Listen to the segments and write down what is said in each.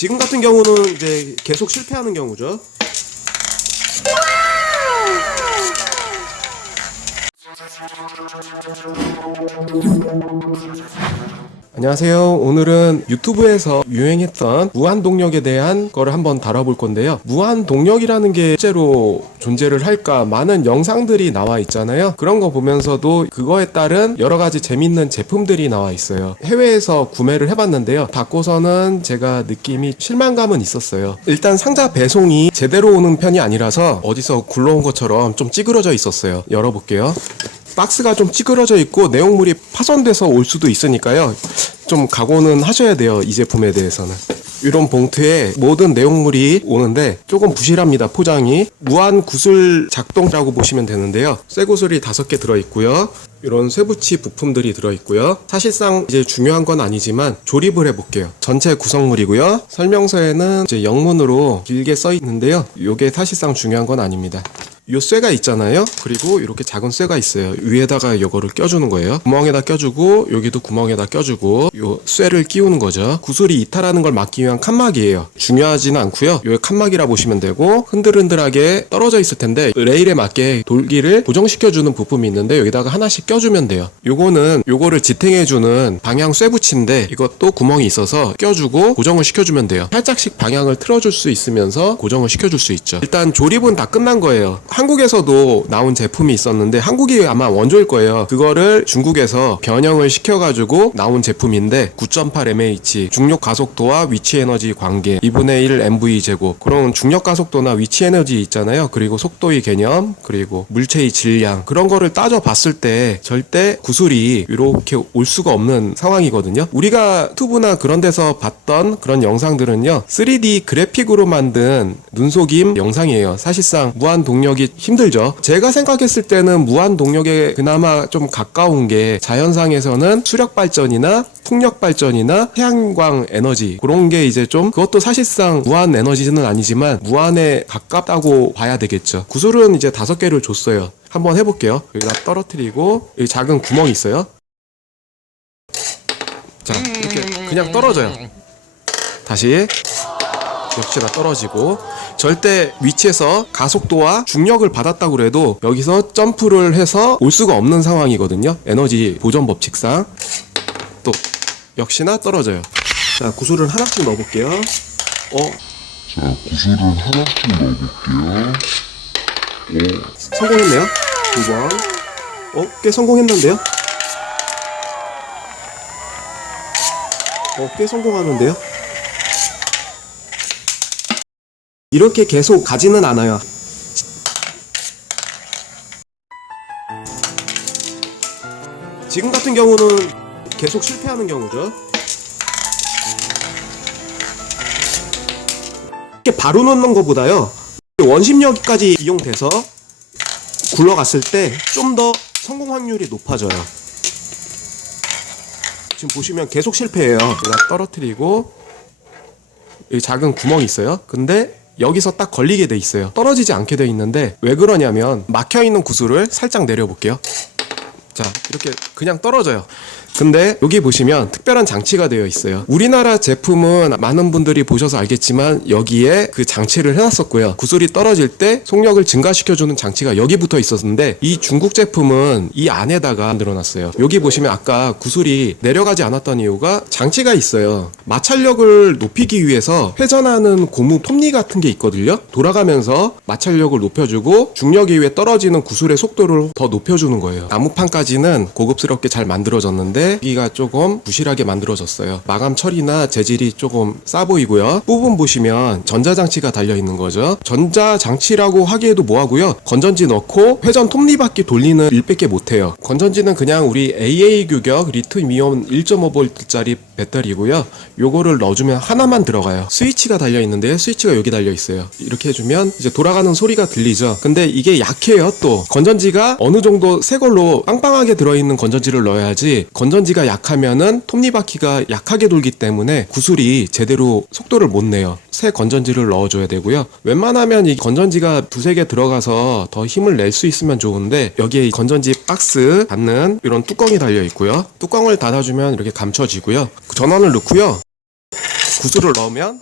지금 같은 경우는 이제 계속 실패하는 경우죠. 안녕하세요. 오늘은 유튜브에서 유행했던 무한동력에 대한 거를 한번 다뤄볼 건데요. 무한동력이라는 게 실제로 존재를 할까 많은 영상들이 나와 있잖아요. 그런 거 보면서도 그거에 따른 여러 가지 재밌는 제품들이 나와 있어요. 해외에서 구매를 해봤는데요. 받고서는 제가 느낌이 실망감은 있었어요. 일단 상자 배송이 제대로 오는 편이 아니라서 어디서 굴러온 것처럼 좀 찌그러져 있었어요. 열어볼게요. 박스가 좀 찌그러져 있고 내용물이 파손돼서 올 수도 있으니까요. 좀 각오는 하셔야 돼요. 이 제품에 대해서는. 이런 봉투에 모든 내용물이 오는데 조금 부실합니다. 포장이. 무한 구슬 작동이라고 보시면 되는데요. 쇠 구슬이 5개 들어있고요. 이런 쇠붙이 부품들이 들어있고요. 사실상 이제 중요한 건 아니지만 조립을 해볼게요. 전체 구성물이고요. 설명서에는 이제 영문으로 길게 써 있는데요. 이게 사실상 중요한 건 아닙니다. 요 쇠가 있잖아요. 그리고 이렇게 작은 쇠가 있어요. 위에다가 이거를 껴주는 거예요. 구멍에다 껴주고 여기도 구멍에다 껴주고 요 쇠를 끼우는 거죠. 구슬이 이탈하는 걸 막기 위한 칸막이에요. 중요하지는 않고요. 요 칸막이라 보시면 되고 흔들흔들하게 떨어져 있을 텐데 레일에 맞게 돌기를 고정시켜주는 부품이 있는데 여기다가 하나씩 껴주면 돼요. 요거를 지탱해주는 방향 쇠붙인데 이것도 구멍이 있어서 껴주고 고정을 시켜주면 돼요. 살짝씩 방향을 틀어줄 수 있으면서 고정을 시켜줄 수 있죠. 일단 조립은 다 끝난 거예요. 한국에서도 나온 제품이 있었는데 한국이 아마 원조일 거예요. 그거를 중국에서 변형을 시켜가지고 나온 제품인데 9.8mH 중력 가속도와 위치 에너지 관계 2분의 1 MV 제곱 그런 중력 가속도나 위치 에너지 있잖아요. 그리고 속도의 개념 그리고 물체의 질량 그런 거를 따져봤을 때 절대 구슬이 이렇게 올 수가 없는 상황이거든요. 우리가 유튜브나 그런 데서 봤던 그런 영상들은요 3D 그래픽으로 만든 눈속임 영상이에요. 사실상 무한 동력이 힘들죠. 제가 생각했을 때는 무한 동력에 그나마 좀 가까운 게 자연상에서는 수력 발전이나 풍력 발전이나 태양광 에너지 그런 게 이제 좀 그것도 사실상 무한 에너지는 아니지만 무한에 가깝다고 봐야 되겠죠. 구슬은 이제 5개를 줬어요. 한번 해볼게요. 여기다 떨어뜨리고 여기 작은 구멍이 있어요. 자 이렇게 그냥 떨어져요. 다시 역시나 떨어지고 절대 위치에서 가속도와 중력을 받았다고 해도 여기서 점프를 해서 올 수가 없는 상황이거든요. 에너지 보존 법칙상. 또 역시나 떨어져요. 자 구슬을 하나씩 넣어볼게요. 성공했네요. 2번. 꽤 성공했는데요. 꽤 성공하는데요. 이렇게 계속 가지는 않아요. 지금 같은 경우는 계속 실패하는 경우죠. 이렇게 바로 넣는 것보다요 원심력까지 이용돼서 굴러갔을 때 좀 더 성공 확률이 높아져요. 지금 보시면 계속 실패해요. 여기다 떨어뜨리고 여기 작은 구멍이 있어요. 근데 여기서 딱 걸리게 돼 있어요. 떨어지지 않게 돼 있는데 왜 그러냐면 막혀있는 구슬을 살짝 내려볼게요. 자 이렇게 그냥 떨어져요. 근데 여기 보시면 특별한 장치가 되어 있어요. 우리나라 제품은 많은 분들이 보셔서 알겠지만 여기에 그 장치를 해놨었고요. 구슬이 떨어질 때 속력을 증가시켜주는 장치가 여기 붙어 있었는데 이 중국 제품은 이 안에다가 만들어놨어요. 여기 보시면 아까 구슬이 내려가지 않았던 이유가 장치가 있어요. 마찰력을 높이기 위해서 회전하는 고무 톱니 같은 게 있거든요. 돌아가면서 마찰력을 높여주고 중력에 의해 떨어지는 구슬의 속도를 더 높여주는 거예요. 나무판까지는 고급스럽게 잘 만들어졌는데 여기가 조금 부실하게 만들어졌어요. 마감 처리나 재질이 조금 싸 보이고요. 부분 보시면 전자장치가 달려있는 거죠. 전자장치라고 하기에도 뭐하고요. 건전지 넣고 회전 톱니바퀴 돌리는 일밖에 못해요. 건전지는 그냥 우리 AA 규격 리튬이온 1.5V짜리 배터리고요. 요거를 넣어주면 하나만 들어가요. 스위치가 달려있는데 스위치가 여기 달려있어요. 이렇게 해주면 이제 돌아가는 소리가 들리죠. 근데 이게 약해요. 또 건전지가 어느 정도 새 걸로 빵빵하게 들어있는 건전지를 넣어야지 건전지가 약하면은 톱니바퀴가 약하게 돌기 때문에 구슬이 제대로 속도를 못 내요. 새 건전지를 넣어줘야 되고요. 웬만하면 이 건전지가 2-3개 들어가서 더 힘을 낼 수 있으면 좋은데 여기에 이 건전지 박스 닫는 이런 뚜껑이 달려 있고요. 뚜껑을 닫아주면 이렇게 감춰지고요. 전원을 넣고요. 구슬을 넣으면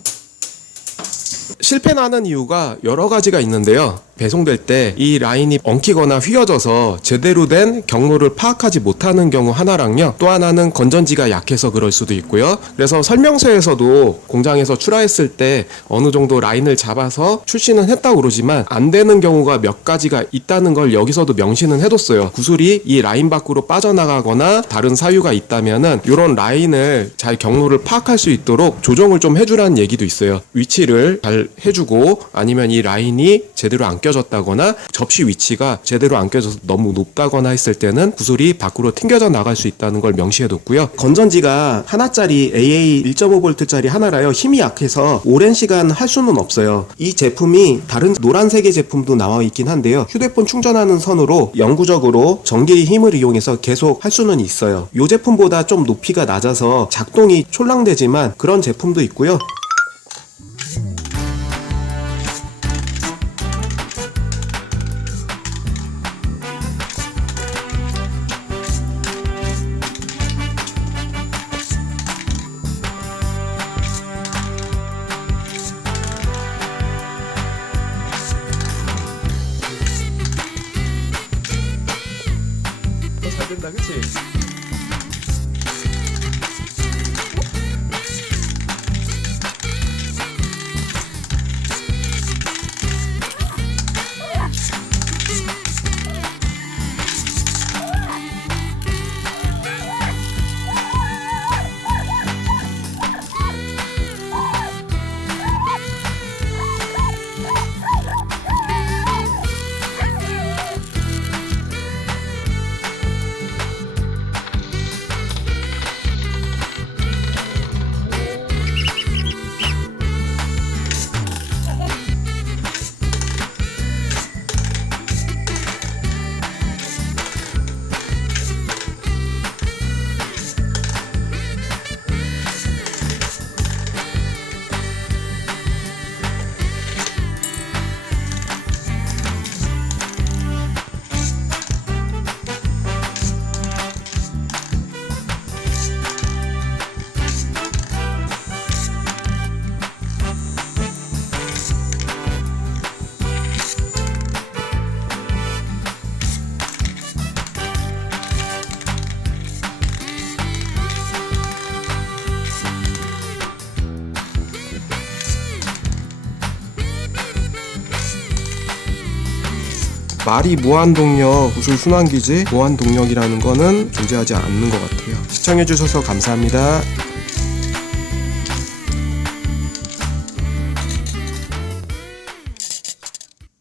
실패나는 이유가 여러 가지가 있는데요. 배송될 때 이 라인이 엉키거나 휘어져서 제대로 된 경로를 파악하지 못하는 경우 하나랑요. 또 하나는 건전지가 약해서 그럴 수도 있고요. 그래서 설명서에서도 공장에서 출하했을 때 어느 정도 라인을 잡아서 출시는 했다고 그러지만 안 되는 경우가 몇 가지가 있다는 걸 여기서도 명시는 해뒀어요. 구슬이 이 라인 밖으로 빠져나가거나 다른 사유가 있다면은 이런 라인을 잘 경로를 파악할 수 있도록 조정을 좀 해주라는 얘기도 있어요. 위치를 잘 해주고 아니면 이 라인이 제대로 안 껴졌다거나 접시 위치가 제대로 안 껴져서 너무 높다거나 했을 때는 구슬이 밖으로 튕겨져 나갈 수 있다는 걸 명시해뒀고요. 건전지가 하나짜리 AA 1.5V짜리 하나라요. 힘이 약해서 오랜 시간 할 수는 없어요. 이 제품이 다른 노란색의 제품도 나와 있긴 한데요. 휴대폰 충전하는 선으로 영구적으로 전기의 힘을 이용해서 계속 할 수는 있어요. 이 제품보다 좀 높이가 낮아서 작동이 촐랑되지만 그런 제품도 있고요. 잘 된다, 그치? 말이 무한동력, 구슬 순환기지 무한동력이라는 거는 존재하지 않는 것 같아요. 시청해주셔서 감사합니다.